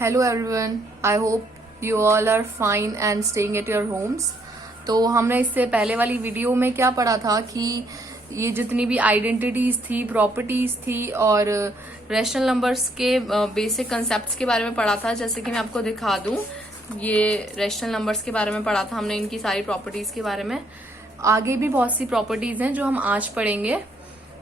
Hello everyone, I hope you all are fine and staying at your homes. तो हमने इससे पहले वाली वीडियो में क्या पढ़ा था कि ये जितनी भी आइडेंटिटीज थी, प्रॉपर्टीज थी और रैशनल नंबर्स के बेसिक कंसेप्ट्स के बारे में पढ़ा था। जैसे कि मैं आपको दिखा दूं, ये रैशनल नंबर्स के बारे में पढ़ा था हमने, इनकी सारी प्रॉपर्टीज के बारे में। आगे भी बहुत सी प्रॉपर्टीज हैं जो हम आज पढ़ेंगे।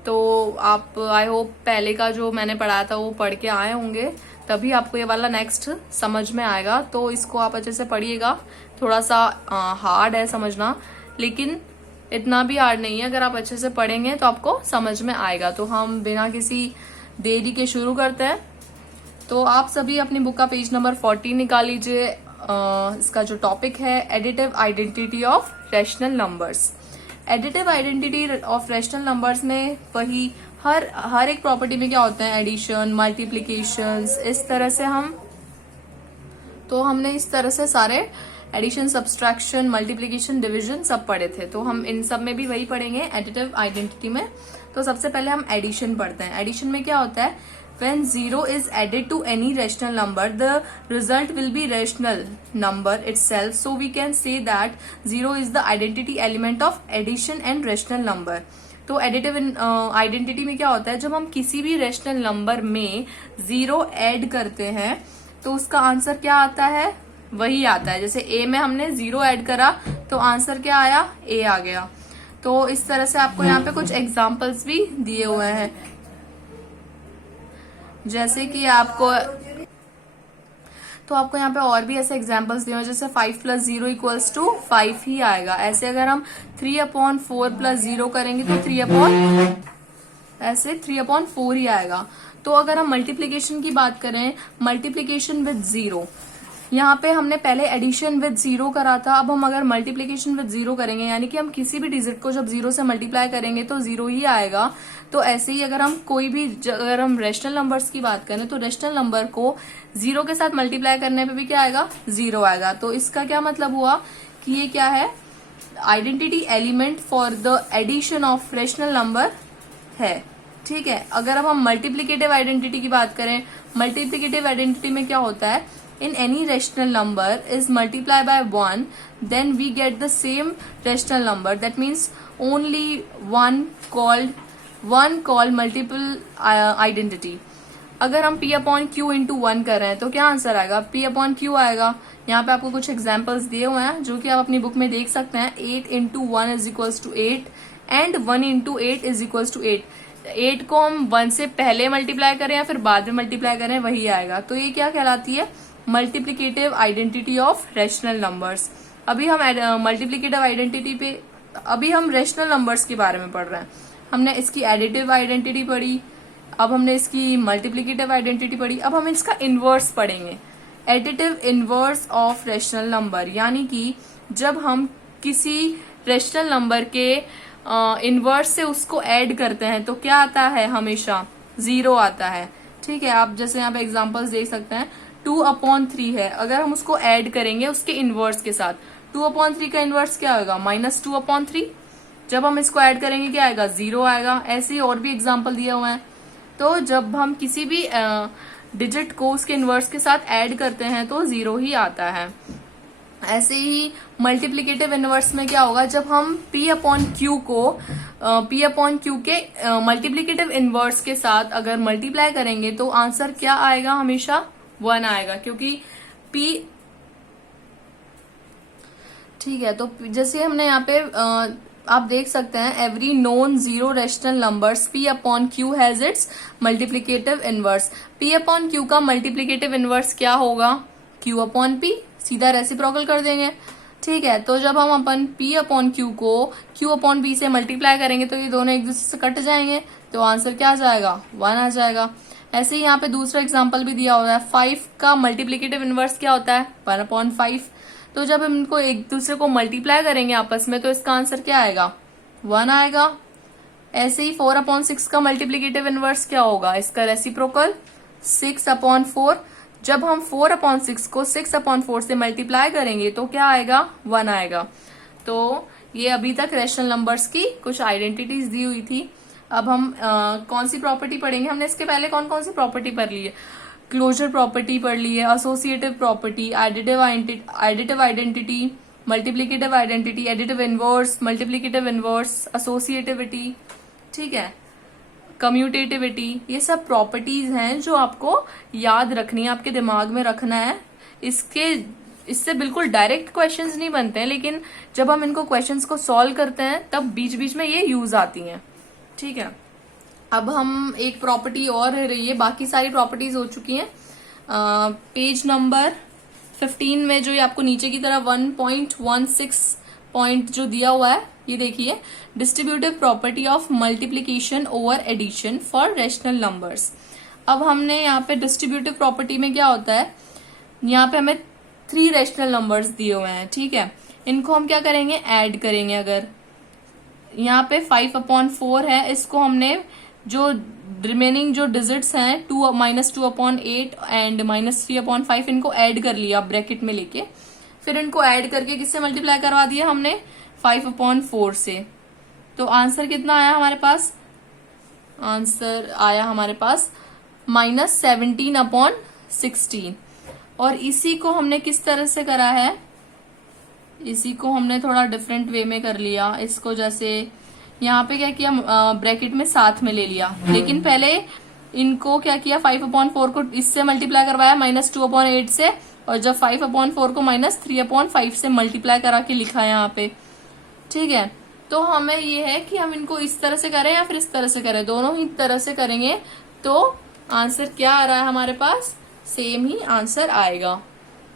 तो आप आई होप पहले का जो मैंने पढ़ाया था वो पढ़ के आए होंगे, तभी आपको ये वाला नेक्स्ट समझ में आएगा। तो इसको आप अच्छे से पढ़िएगा। थोड़ा सा हार्ड है समझना, लेकिन इतना भी हार्ड नहीं है। अगर आप अच्छे से पढ़ेंगे तो आपको समझ में आएगा। तो हम बिना किसी देरी के शुरू करते हैं। तो आप सभी अपनी बुक का पेज नंबर 40 निकाल लीजिए। इसका जो टॉपिक है, additive identity of rational numbers. Additive identity of rational numbers में वही हर एक प्रॉपर्टी में क्या होता है, एडिशन, मल्टीप्लीकेशन, इस तरह से हमने इस तरह से सारे एडिशन, सब्सट्रैक्शन, मल्टीप्लीकेशन, डिवीजन सब पढ़े थे। तो हम इन सब में भी वही पढ़ेंगे एडिटिव आइडेंटिटी में। तो सबसे पहले हम एडिशन पढ़ते हैं। एडिशन में क्या होता है, when 0 is added to any rational number, the result will be rational number itself. So we can say that 0 is the identity element of addition and rational number. तो एडिटिव आइडेंटिटी में क्या होता है, जब हम किसी भी रैशनल नंबर में 0 ऐड करते हैं तो उसका आंसर क्या आता है, वही आता है। जैसे a में हमने 0 ऐड करा तो आंसर क्या आया, a आ गया। तो इस तरह से आपको यहाँ पे कुछ एग्जाम्पल्स भी दिए हुए हैं। जैसे कि आपको यहाँ पे और भी ऐसे एग्जांपल्स दिए हैं, जैसे 5 + 0 = 5 ही आएगा। ऐसे अगर हम 3/4 + 0 करेंगे तो 3/4 ही आएगा। तो अगर हम मल्टीप्लीकेशन की बात करें, मल्टीप्लीकेशन विद 0, यहाँ पे हमने पहले एडिशन विद 0 करा था। अब हम अगर मल्टीप्लीकेशन विद 0 करेंगे, यानी कि हम किसी भी डिजिट को जब 0 से मल्टीप्लाई करेंगे तो 0 ही आएगा। तो ऐसे ही अगर हम रैशनल नंबर्स की बात करें तो रैशनल नंबर को 0 के साथ मल्टीप्लाई करने पे भी क्या आएगा, 0 आएगा। तो इसका क्या मतलब हुआ कि ये क्या है, identity element for the addition of rational number है। ठीक है। अगर अब हम मल्टीप्लीकेटिव आइडेंटिटी की बात करें, मल्टीप्लीकेटिव आइडेंटिटी में क्या होता है, in any rational number is multiplied by 1, then we get the same rational number. That means only one called multiple identity. अगर हम P/Q into 1 कर रहे हैं तो क्या आंसर आएगा, P/Q आएगा। यहाँ पे आपको कुछ एग्जाम्पल्स दिए हुए हैं जो कि आप अपनी बुक में देख सकते हैं। 8 × 1 = 8 एंड 1 × 8 = 8। 8 को हम 1 से पहले मल्टीप्लाई करें या फिर बाद में मल्टीप्लाई करें, वही आएगा। तो ये क्या कहलाती है, multiplicative identity of rational numbers. अभी हम मल्टीप्लीकेटिव आइडेंटिटी पे, अभी हम रैशनल नंबर्स के बारे में पढ़ रहे हैं। हमने इसकी एडिटिव आइडेंटिटी पढ़ी, अब हमने इसकी मल्टीप्लीकेटिव आइडेंटिटी पढ़ी। अब हम इसका इनवर्स पढ़ेंगे, additive inverse of rational number. यानी कि जब हम किसी रैशनल नंबर के इनवर्स से उसको ऐड करते हैं तो क्या आता है, हमेशा 0 आता है। ठीक है। आप जैसे यहाँ पे एग्जांपल्स देख सकते हैं, 2/3 है। अगर हम उसको ऐड करेंगे उसके इनवर्स के साथ, 2/3 का इनवर्स क्या होगा, -2/3। जब हम इसको ऐड करेंगे क्या आएगा, 0 आएगा। ऐसे ही और भी एग्जांपल दिए हुए हैं। तो जब हम किसी भी डिजिट को उसके इनवर्स के साथ ऐड करते हैं तो 0 ही आता है। ऐसे ही मल्टीप्लीकेटिव इनवर्स में क्या होगा, जब हम P/Q के मल्टीप्लीकेटिव इनवर्स के साथ अगर मल्टीप्लाई करेंगे तो आंसर क्या आएगा, हमेशा 1 आएगा, क्योंकि P। ठीक है। तो जैसे हमने यहाँ पे आप देख सकते हैं, every known 0 rational numbers P/Q has its multiplicative inverse. P/Q का मल्टीप्लीकेटिव इनवर्स क्या होगा, Q/P। सीधा रेसिप्रोकल कर देंगे। ठीक है। तो जब हम अपन P/Q को Q/P से मल्टीप्लाई करेंगे तो ये दोनों एक दूसरे से कट जाएंगे, तो आंसर क्या आ जाएगा, 1 आ जाएगा। ऐसे ही यहाँ पे दूसरा एग्जांपल भी दिया हुआ है, 5 का मल्टीप्लीकेटिव इनवर्स क्या होता है, 1/5। तो जब हम इनको एक दूसरे को मल्टीप्लाई करेंगे आपस में तो इसका आंसर क्या आएगा, 1 आएगा। ऐसे ही 4/6 का मल्टीप्लीकेटिव इनवर्स क्या होगा, इसका रेसिप्रोकल 6/4। जब हम 4/6 को 6/4 से मल्टीप्लाई करेंगे तो क्या आएगा, 1 आएगा। तो ये अभी तक रैशनल नंबर्स की कुछ आइडेंटिटीज दी हुई थी। अब हम कौन सी प्रॉपर्टी पढ़ेंगे, हमने इसके पहले कौन कौन सी प्रॉपर्टी पढ़ ली है। क्लोजर प्रॉपर्टी पढ़ ली है, associative property, additive identity, multiplicative identity, additive inverse, multiplicative inverse, associativity, ठीक है, कम्यूटेटिविटी, ये सब प्रॉपर्टीज हैं जो आपको याद रखनी है, आपके दिमाग में रखना है। इससे बिल्कुल डायरेक्ट क्वेश्चंस नहीं बनते हैं, लेकिन जब हम इनको क्वेश्चंस को सॉल्व करते हैं तब बीच बीच में ये यूज आती हैं, ठीक है। अब हम एक प्रॉपर्टी और रह रही है, बाकी सारी प्रॉपर्टीज हो चुकी हैं। पेज नंबर 15 में जो ये आपको नीचे की तरफ 1.16 पॉइंट जो दिया हुआ है, ये देखिए, distributive property of multiplication over addition for rational numbers. अब हमने यहाँ पे डिस्ट्रीब्यूटिव प्रॉपर्टी में क्या होता है, यहाँ पे हमें 3 रैशनल नंबर्स दिए हुए हैं, ठीक है। इनको हम क्या करेंगे, ऐड करेंगे। अगर यहाँ पे 5/4 है, इसको हमने जो रिमेनिंग जो डिजिट्स हैं -2/8 एंड -3/5 इनको ऐड कर लिया ब्रैकेट में लेके, फिर इनको ऐड करके किससे मल्टीप्लाई करवा दिया हमने, 5/4 से। तो आंसर कितना आया हमारे पास, आंसर आया हमारे पास -17/16। और इसी को हमने किस तरह से करा है, इसी को हमने थोड़ा डिफरेंट वे में कर लिया। इसको जैसे यहाँ पे क्या किया, ब्रैकेट में साथ में ले लिया, लेकिन पहले इनको क्या किया, 5/4 को इससे मल्टीप्लाई करवाया -2/8 से, और जब 5/4 को -3/5 से मल्टीप्लाई करा के लिखा है यहाँ पे, ठीक है। तो हमें ये है कि हम इनको इस तरह से करें या फिर इस तरह से करें, दोनों ही तरह से करेंगे तो आंसर क्या आ रहा है हमारे पास, सेम ही आंसर आएगा।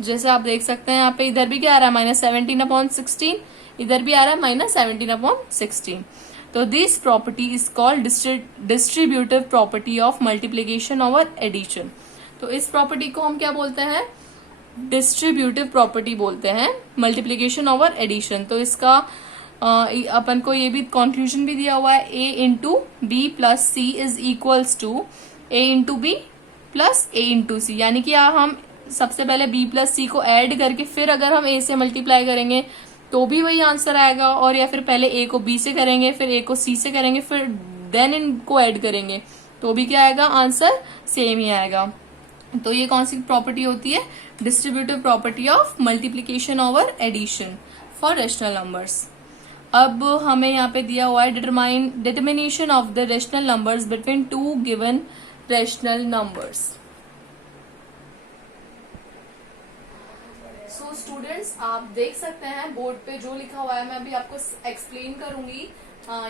जैसे आप देख सकते हैं यहाँ पे इधर भी क्या आ रहा है, -17/16, इधर भी आ रहा है -17/16। तो this property is called distributive property of multiplication over addition. तो इस प्रॉपर्टी को हम क्या बोलते हैं, डिस्ट्रीब्यूटिव प्रॉपर्टी बोलते हैं, मल्टीप्लीकेशन ओवर एडिशन। तो इसका अपन को ये भी कंक्लूजन भी दिया हुआ है, a into B plus C is equals to a into B plus a into C. यानी कि हम सबसे पहले b प्लस सी को ऐड करके फिर अगर हम a से मल्टीप्लाई करेंगे तो भी वही आंसर आएगा, और या फिर पहले a को b से करेंगे, फिर a को c से करेंगे, फिर देन इनको ऐड करेंगे तो भी क्या आएगा, आंसर सेम ही आएगा। तो ये कौन सी प्रॉपर्टी होती है, distributive property of multiplication over addition for rational numbers. अब हमें यहाँ पे दिया हुआ है determination of the rational numbers between 2 given rational numbers. So students, आप देख सकते हैं बोर्ड पे जो लिखा हुआ है, मैं अभी आपको एक्सप्लेन करूंगी।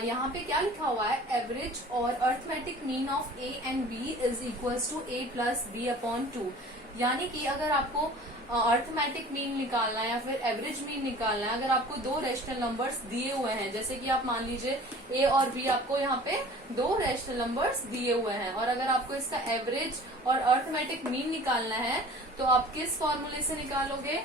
यहाँ पे क्या लिखा हुआ है, एवरेज और arithmetic mean of A and B is equals to a plus b/2। यानी कि अगर आपको अर्थमेटिक मीन निकालना है या फिर एवरेज मीन निकालना है, अगर आपको 2 रैशनल नंबर्स दिए हुए हैं, जैसे कि आप मान लीजिए a और b, आपको यहाँ पे 2 रैशनल नंबर्स दिए हुए हैं, और अगर आपको इसका एवरेज और अर्थमेटिक मीन निकालना है तो आप किस फॉर्मूले से निकालोगे,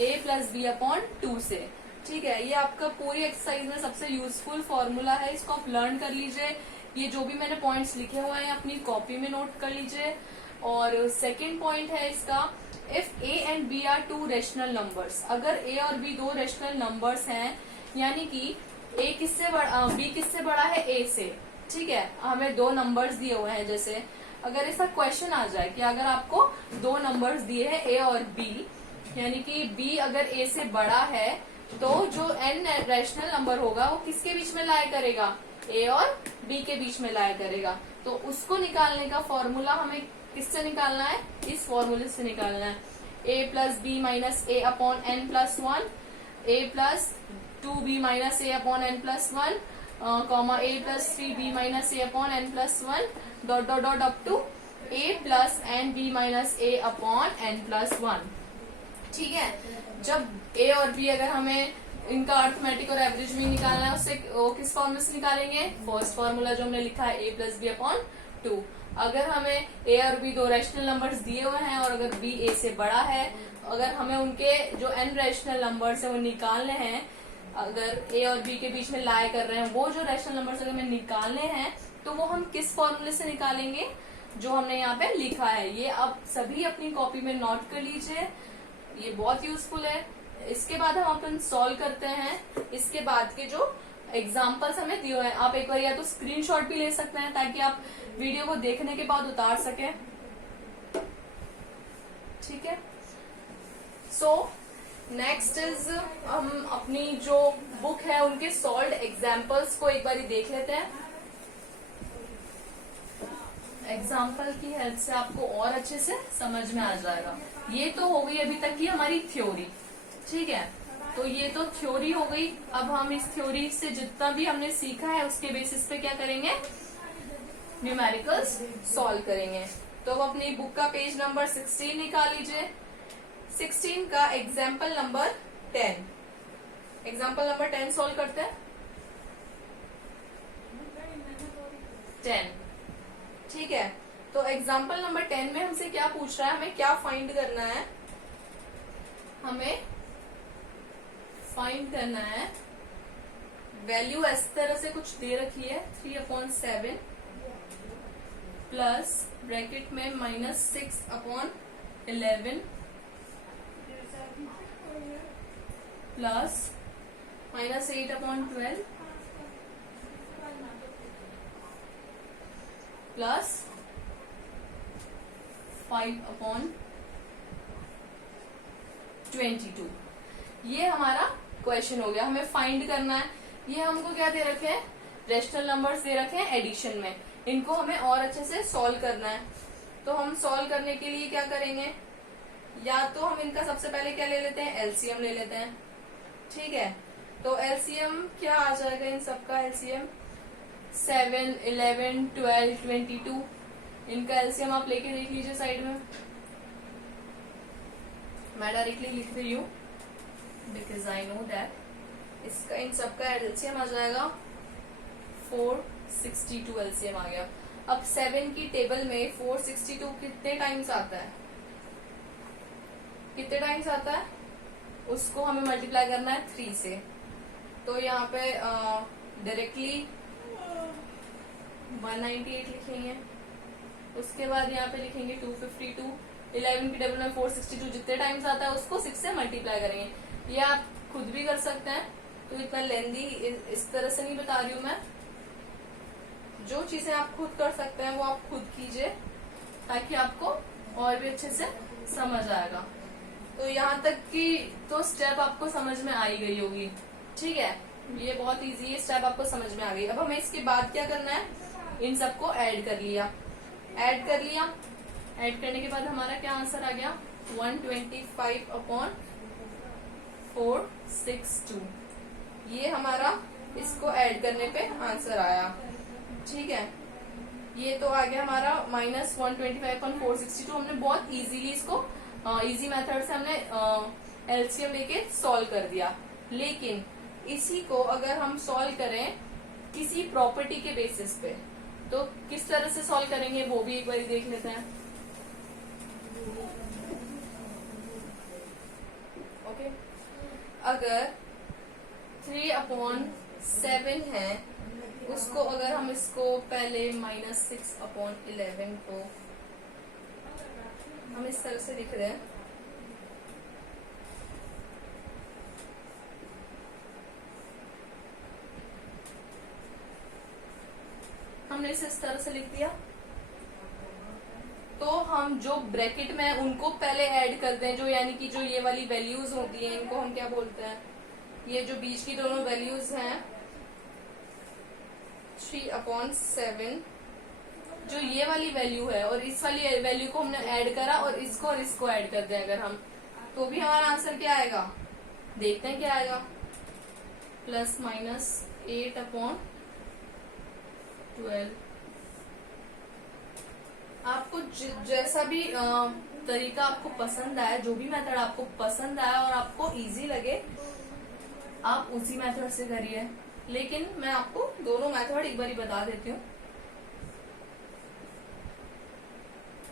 a प्लस b/2 से, ठीक है। ये आपका पूरी एक्सरसाइज में सबसे यूजफुल फॉर्मूला है, इसको आप लर्न कर लीजिए। ये जो भी मैंने पॉइंट्स लिखे हुए हैं अपनी कॉपी में नोट कर लीजिए। और सेकंड पॉइंट है इसका, if a and b are 2 rational numbers, अगर a और b 2 रैशनल नंबर्स हैं, यानी कि a किससे बड़ा, b किससे बड़ा है, a से, ठीक है। हमें 2 नंबर्स दिए हुए हैं, जैसे अगर ऐसा क्वेश्चन आ जाए कि अगर आपको 2 नंबर्स दिए हैं a और b, यानी कि b अगर a से बड़ा है तो जो n रैशनल नंबर होगा वो किसके बीच में लाया करेगा, a और b के बीच में लाया करेगा। तो उसको निकालने का फॉर्मूला हमें किससे निकालना है, इस फॉर्मूले से निकालना है, a plus b minus a upon n plus 1, a plus 2b minus a upon n plus 1, comma a plus 3b minus a upon n plus 1, dot dot dot up to a plus n b minus a upon n plus 1, ठीक है। जब a और b अगर हमें इनका arithmetic और average mean निकालना है, उससे किस फॉर्मूले से निकालेंगे, फर्स्ट फॉर्मूला जो हमने लिखा है a प्लस बी अपॉन 2। अगर हमें a और b 2 रैशनल नंबर्स दिए हुए हैं और अगर b a से बड़ा है, अगर हमें उनके जो n रैशनल नंबर्स है वो निकालने हैं, अगर a और b के बीच में लाया कर रहे हैं, वो जो रैशनल नंबर्स अगर हमें निकालने हैं तो वो हम किस फॉर्मूले से निकालेंगे, जो हमने यहाँ पे लिखा है। ये आप सभी अपनी कॉपी में नोट कर लीजिए, ये बहुत यूजफुल है। इसके बाद हम अपन सॉल्व करते हैं, इसके बाद के जो एग्जाम्पल्स हमें दिए हुए हैं, आप एक बार या तो स्क्रीनशॉट भी ले सकते हैं ताकि आप वीडियो को देखने के बाद उतार सकें। ठीक है। सो नेक्स्ट इज हम अपनी जो बुक है उनके सॉल्व्ड एग्जाम्पल्स को एक बार देख लेते हैं। एग्जाम्पल की हेल्प से आपको और अच्छे से समझ में आ जाएगा। ये तो हो गई अभी तक की हमारी थ्योरी, ठीक है। तो ये तो थ्योरी हो गई। अब हम इस थ्योरी से जितना भी हमने सीखा है उसके बेसिस पे क्या करेंगे, न्यूमेरिकल्स सॉल्व करेंगे। तो अब अपनी बुक का पेज नंबर 16 निकाल लीजिए। 16 का example number 10, example number 10 solve करते हैं। 10, ठीक है। तो एग्जाम्पल नंबर 10 में हमसे क्या पूछ रहा है, हमें क्या फाइंड करना है, हमें फाइंड करना है वैल्यू इस तरह से कुछ दे रखी है 3/7 प्लस ब्रैकेट में -6/11 प्लस -8/12 प्लस 5/22। ये हमारा क्वेश्चन हो गया। हमें फाइंड करना है। ये हमको क्या दे रखे हैं, रेशनल नंबर्स दे रखे हैं एडिशन में। इनको हमें और अच्छे से सॉल्व करना है। तो हम सॉल्व करने के लिए क्या करेंगे, या तो हम इनका सबसे पहले क्या ले लेते हैं, एलसीएम ले लेते हैं, ठीक है। तो एलसीएम क्या आ जाएगा, इन सबका एलसीएम 7, 11, 12, 22। इनका एलसीएम आप लेके देख लीजिए साइड में। मैं डायरेक्टली लिख रही हूँ बिकॉज आई नो दैट। इसका इन सबका एलसीएम आ जाएगा 462 एलसीएम आ गया। अब 7 की टेबल में 462 कितने टाइम्स आता है, कितने टाइम्स आता है, उसको हमें मल्टीप्लाई करना है 3 से। तो यहाँ पे डायरेक्टली 198 लिखेंगे। उसके बाद यहाँ पे लिखेंगे 252। 11 की टेबल में 462 जितने टाइम्स आता है उसको 6 से मल्टीप्लाई करेंगे। ये आप खुद भी कर सकते हैं, तो इतना लेंदी इस तरह से नहीं बता रही हूँ मैं। जो चीजें आप खुद कर सकते हैं वो आप खुद कीजिए, ताकि आपको और भी अच्छे से समझ आएगा। तो यहाँ तक की तो स्टेप आपको समझ में आ ही गई होगी, ठीक है। ये बहुत इजी है, स्टेप आपको समझ में आ गई। अब हमें इसके बाद क्या करना है, इन सबको ऐड कर लिया। ऐड करने के बाद हमारा क्या आंसर आ गया, 125/462। ये हमारा इसको ऐड करने पे आंसर आया, ठीक है। ये तो आ गया हमारा -125/462। हमने बहुत इजीली इसको इजी मेथड से हमने एलसीएम लेके सॉल्व कर दिया। लेकिन इसी को अगर हम सॉल्व करें किसी प्रॉपर्टी के बेसिस पे, तो किस तरह से सॉल्व करेंगे वो भी एक बार देख लेते हैं। ओके, अगर 3/7 है, उसको अगर हम इसको पहले -6/11 को हम इस तरह से लिख रहे हैं, हमने इसे इस तरह से लिख दिया। तो हम जो ब्रैकेट में उनको पहले ऐड करते हैं, जो यानी कि जो ये वाली वैल्यूज होती हैं, इनको हम क्या बोलते हैं, ये जो बीच की दोनों वैल्यूज हैं 3/7, जो ये वाली वैल्यू है और इस वाली वैल्यू को हमने ऐड करा और इसको ऐड कर दें अगर हम, तो भी हमारा आंसर क्या आएगा, देखते हैं क्या आएगा, +8/12। आपको जैसा भी तरीका आपको पसंद आया, जो भी मेथड आपको पसंद आया और आपको इजी लगे, आप उसी मेथड से करिए। लेकिन मैं आपको दोनों मेथड एक बार ही बता देती हूँ।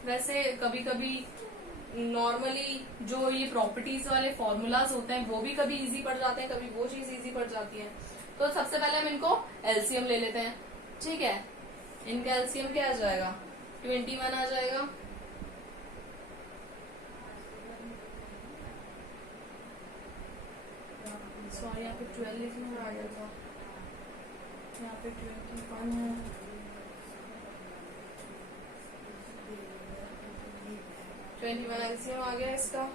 वैसे कभी कभी नॉर्मली जो ये प्रॉपर्टीज वाले फॉर्मूलाज होते हैं वो भी कभी इजी पड़ जाते हैं, कभी वो चीज इजी पड़ जाती है। तो सबसे पहले हम इनको एलसीएम ले लेते हैं, ठीक है। इनका एलसीएम क्या आ जाएगा, 21 आ जाएगा। सॉरी, यहाँ पे 12 लिखने में आ गया था, यहाँ पे 21 है। 21 एलसीएम आ गया इसका।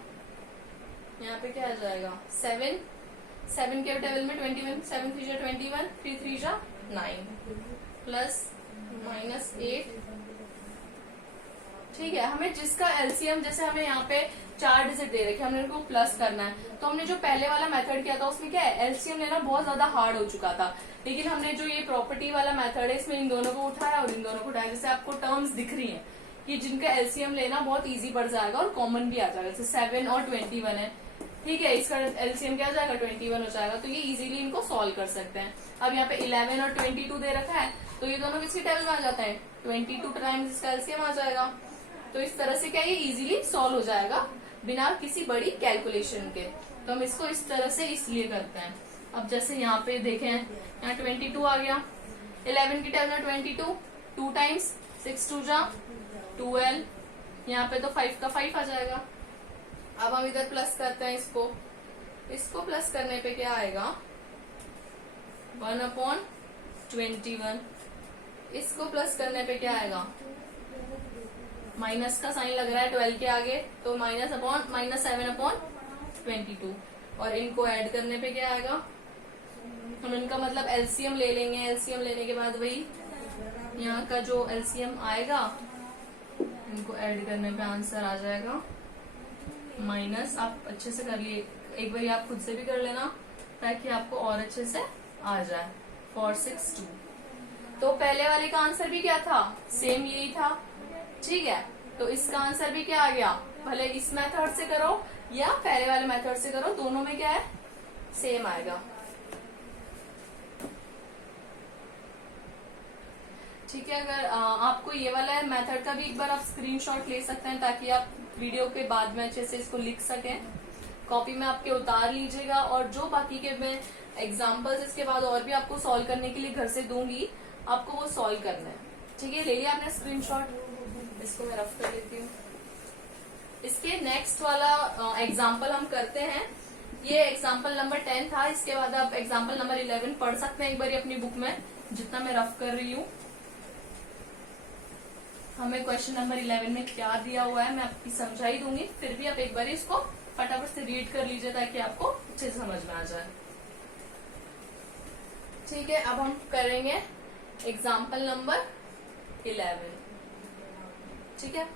यहाँ पे क्या आ जाएगा 7, 7 के टेबल में 21, 7 3 जा 21, 3 3 जा 9 प्लस -8। ठीक है, हमें जिसका एलसीएम, जैसे हमें यहाँ पे 4 डिजिट दे रखे, हमने उनको प्लस करना है, तो हमने जो पहले वाला मेथड किया था उसमें क्या है, एलसीएम लेना बहुत ज्यादा हार्ड हो चुका था। लेकिन हमने जो ये प्रॉपर्टी वाला मेथड है इसमें इन दोनों को उठाया और इन दोनों को उठाया। जैसे आपको टर्म्स दिख रही हैं कि जिनका एलसीएम लेना बहुत इजी पड़ जाएगा और कॉमन भी आ जाएगा। जैसे 7 और 21 है, ठीक है, इसका एलसीएम क्या आ जाएगा 21 हो जाएगा। तो ये इजीली इनको सॉल्व कर सकते हैं। अब यहाँ पे 11 और 22 दे रखा है, तो ये दोनों किसके टेबल में आ जाते हैं 22 टाइम्स इसका एलसीएम आ जाएगा। तो इस तरह से क्या ये इजीली सॉल्व हो जाएगा बिना किसी बड़ी कैलकुलेशन के। तो हम इसको इस तरह से इसलिए करते हैं। अब जैसे यहाँ पे देखें, यहाँ 22 आ गया, 11 की टेबल में 22, 2 टाइम्स 6 2 जा 12, यहाँ पे तो 5 का 5 आ जाएगा। अब हम इधर प्लस करते हैं इसको प्लस करने पे क्या आएगा 1/21। इसको प्लस करने पे क्या आएगा, माइनस का साइन लग रहा है 12 के आगे, तो -7/22। और इनको ऐड करने पे क्या आएगा, हम इनका मतलब एलसीएम ले लेंगे। एलसीएम लेने के बाद वही यहाँ का जो एलसीएम आएगा इनको ऐड करने पे आंसर आ जाएगा माइनस। आप अच्छे से कर लिए, एक बार आप खुद से भी कर लेना ताकि आपको और अच्छे से आ जाए। 462। तो पहले वाले का आंसर भी क्या था, सेम यही था, ठीक है। तो इसका आंसर भी क्या आ गया, भले इस मेथड से करो या पहले वाले मेथड से करो, दोनों में क्या है सेम आएगा। ठीक है, अगर आपको ये वाला मेथड का भी एक बार आप स्क्रीनशॉट ले सकते हैं ताकि आप वीडियो के बाद में अच्छे से इसको लिख सकें। कॉपी में आपके उतार लीजिएगा, और जो बाकी के मैं एग्जाम्पल्स इसके बाद और भी आपको सॉल्व करने के लिए घर से दूंगी, आपको वो सॉल्व करना है। ठीक है, ले लिया आपने स्क्रीनशॉट, इसको मैं रफ कर लेती हूँ। इसके नेक्स्ट वाला एग्जाम्पल हम करते हैं। ये एग्जाम्पल नंबर 10 था, इसके बाद आप एग्जाम्पल नंबर 11 पढ़ सकते हैं एक बार अपनी बुक में, जितना मैं रफ कर रही हूँ। हमें क्वेश्चन नंबर 11 में क्या दिया हुआ है मैं आपकी समझा ही दूंगी, फिर भी आप एक बार इसको फटाफट से रीड कर लीजिए ताकि आपको अच्छे से समझ में आ जाए। ठीक है, अब हम करेंगे एग्जाम्पल नंबर 11। ठीक है,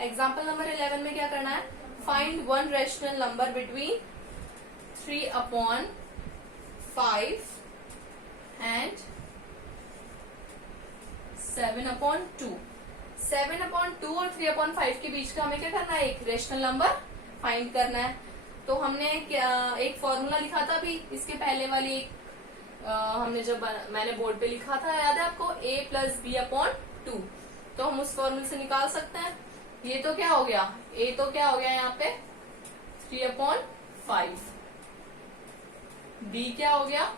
एग्जाम्पल नंबर 11 में क्या करना है, find one rational number between 3/5 and 7/2। 7/2 और 3/5 के बीच का हमें क्या करना है, एक रेशनल नंबर फाइंड करना है। तो हमने एक फॉर्मूला लिखा था अभी इसके पहले वाली एक, हमने जब मैंने बोर्ड पे लिखा था, याद है आपको, a + b/2। तो हम उस फॉर्मूले से निकाल सकते हैं। ये तो क्या हो गया, a तो क्या हो गया यहाँ पे 3/5, b क्या हो गया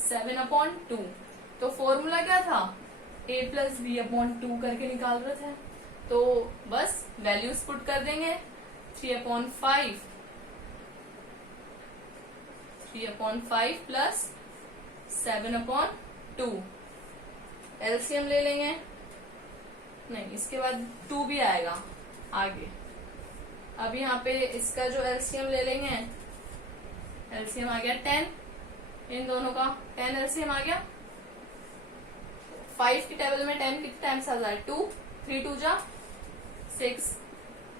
7/2। तो फॉर्मूला क्या था, a + b/2 करके निकाल रहे थे। तो बस वैल्यूज पुट कर देंगे, 3/5 प्लस 7/2। एलसीएम ले लेंगे, नहीं इसके बाद 2 भी आएगा आगे। अब यहाँ पे इसका जो एलसीएम ले लेंगे, एलसीएम आ गया 10, इन दोनों का 10 एलसीएम आ गया। 5 की टेबल में 10 कितने टाइम्स आता है 2, 3 2 जा 6।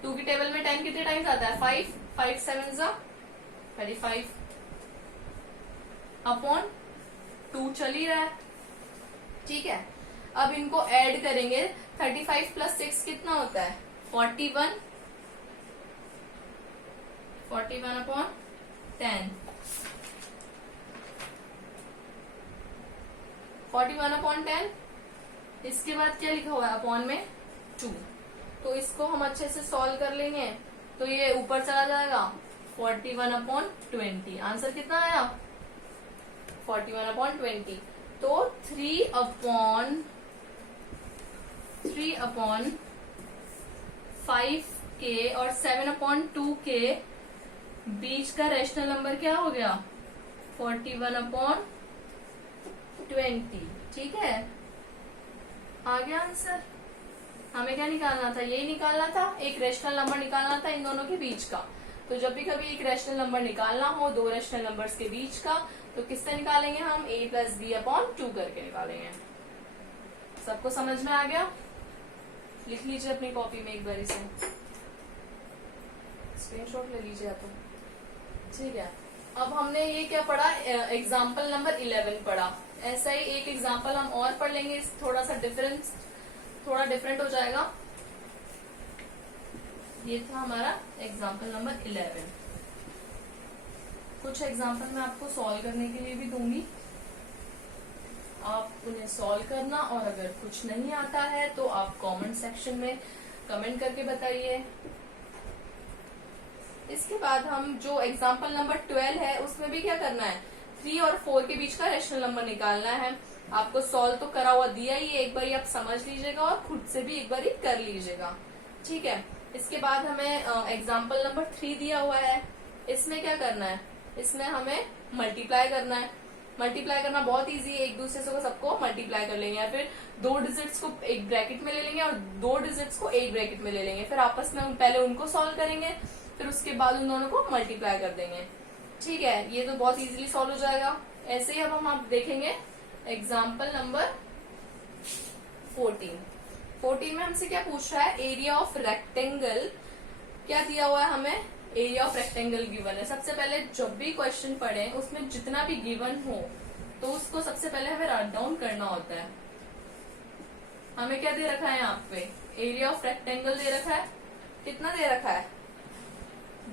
2 की टेबल में 10 कितने टाइम्स आता है 5, 5 7 जा 35 अपॉन 2 चल ही रहा है। ठीक है, अब इनको ऐड करेंगे, 35 + 6 कितना होता है 41, 41/10, 41/10। इसके बाद क्या लिखा हुआ है अपॉन में 2। तो इसको हम अच्छे से सॉल्व कर लेंगे, तो ये ऊपर चला जाएगा 41/20। आंसर कितना आया 41/20। तो 3/5 के और 7/2 के बीच का रेशनल नंबर क्या हो गया 41/20। ठीक है, आ गया आंसर। हमें क्या निकालना था, यही निकालना था, एक रेशनल नंबर निकालना था इन दोनों के बीच का। तो जब भी कभी एक रेशनल नंबर निकालना हो दो रेशनल नंबर्स के बीच का, तो किससे निकालेंगे हम, a प्लस बी अपॉन 2 करके निकालेंगे। सबको समझ में आ गया? लिख लीजिए अपनी कॉपी में एक बार इसे, स्क्रीनशॉट ले लीजिए तो। ठीक है, अब हमने ये क्या पढ़ा, एग्जाम्पल नंबर 11 पढ़ा। ऐसा ही एक एग्जाम्पल हम और पढ़ लेंगे, थोड़ा डिफरेंट हो जाएगा। ये था हमारा एग्जाम्पल नंबर 11। कुछ एग्जाम्पल मैं आपको सॉल्व करने के लिए भी दूंगी, आप उन्हें सॉल्व करना, और अगर कुछ नहीं आता है तो आप कमेंट सेक्शन में कमेंट करके बताइए। इसके बाद हम जो एग्जाम्पल नंबर 12 है उसमें भी क्या करना है, 3 और 4 के बीच का रेशनल नंबर निकालना है। आपको सॉल्व तो करा हुआ दिया ही, एक बार आप समझ लीजिएगा और खुद से भी एक बार कर लीजिएगा। ठीक है, इसके बाद हमें एग्जाम्पल नंबर 3 दिया हुआ है। इसमें क्या करना है, इसमें हमें मल्टीप्लाई करना है। मल्टीप्लाई करना बहुत इजी है, एक दूसरे से सबको मल्टीप्लाई कर लेंगे, या फिर 2 डिजिट्स को एक ब्रैकेट में ले लेंगे और 2 डिजिट्स को एक ब्रैकेट में ले लेंगे, फिर आपस में पहले उनको सॉल्व करेंगे, फिर उसके बाद उन दोनों को मल्टीप्लाई कर देंगे। ठीक है, ये तो बहुत इजीली सॉल्व हो जाएगा। ऐसे ही अब हम आप देखेंगे एग्जाम्पल नंबर 14 में हमसे क्या पूछ रहा है, एरिया ऑफ रेक्टेंगल क्या दिया हुआ है हमें, एरिया ऑफ रेक्टेंगल गिवन है। सबसे पहले जब भी क्वेश्चन पढ़े उसमें जितना भी गिवन हो तो उसको सबसे पहले हमें राइट डाउन करना होता है। हमें क्या दे रखा है यहाँ पे, एरिया ऑफ रेक्टेंगल दे रखा है, कितना दे रखा है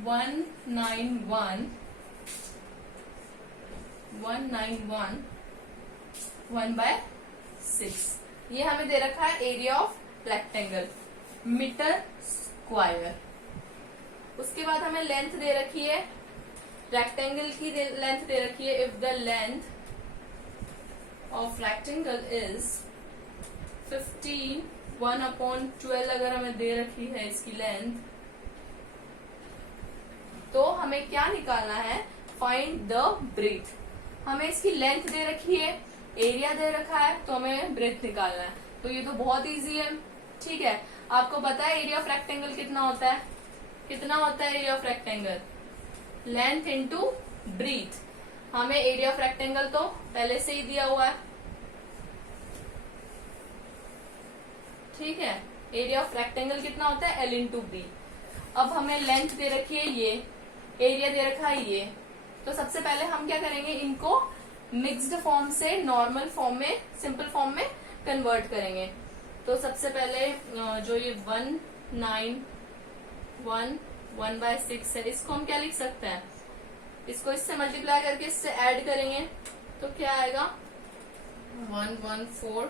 191/6, ये हमें दे रखा है area of rectangle metre square. उसके बाद हमें लेंथ दे रखी है, रेक्टेंगल की लेंथ दे रखी है, if the length of rectangle is 15, 1/12 अगर हमें दे रखी है इसकी लेंथ, तो हमें क्या निकालना है, फाइंड द ब्रेथ। हमें इसकी लेंथ दे रखी है, एरिया दे रखा है, तो हमें ब्रेथ निकालना है। तो ये तो बहुत इजी है। ठीक है, आपको पता है एरिया ऑफ रेक्टेंगल कितना होता है, कितना होता है area of rectangle, length into breadth. हमें एरिया ऑफ रेक्टेंगल तो पहले से ही दिया हुआ है। ठीक है, एरिया ऑफ रेक्टेंगल कितना होता है, L इंटू बी। अब हमें लेंथ दे रखी है ये, एरिया दे रखा है ये, तो सबसे पहले हम क्या करेंगे, इनको मिक्स्ड फॉर्म से नॉर्मल फॉर्म में, सिंपल फॉर्म में कन्वर्ट करेंगे। तो सबसे पहले जो ये 191/6 है, इसको हम क्या लिख सकते हैं, इसको इससे मल्टीप्लाई करके इससे ऐड करेंगे तो क्या आएगा 114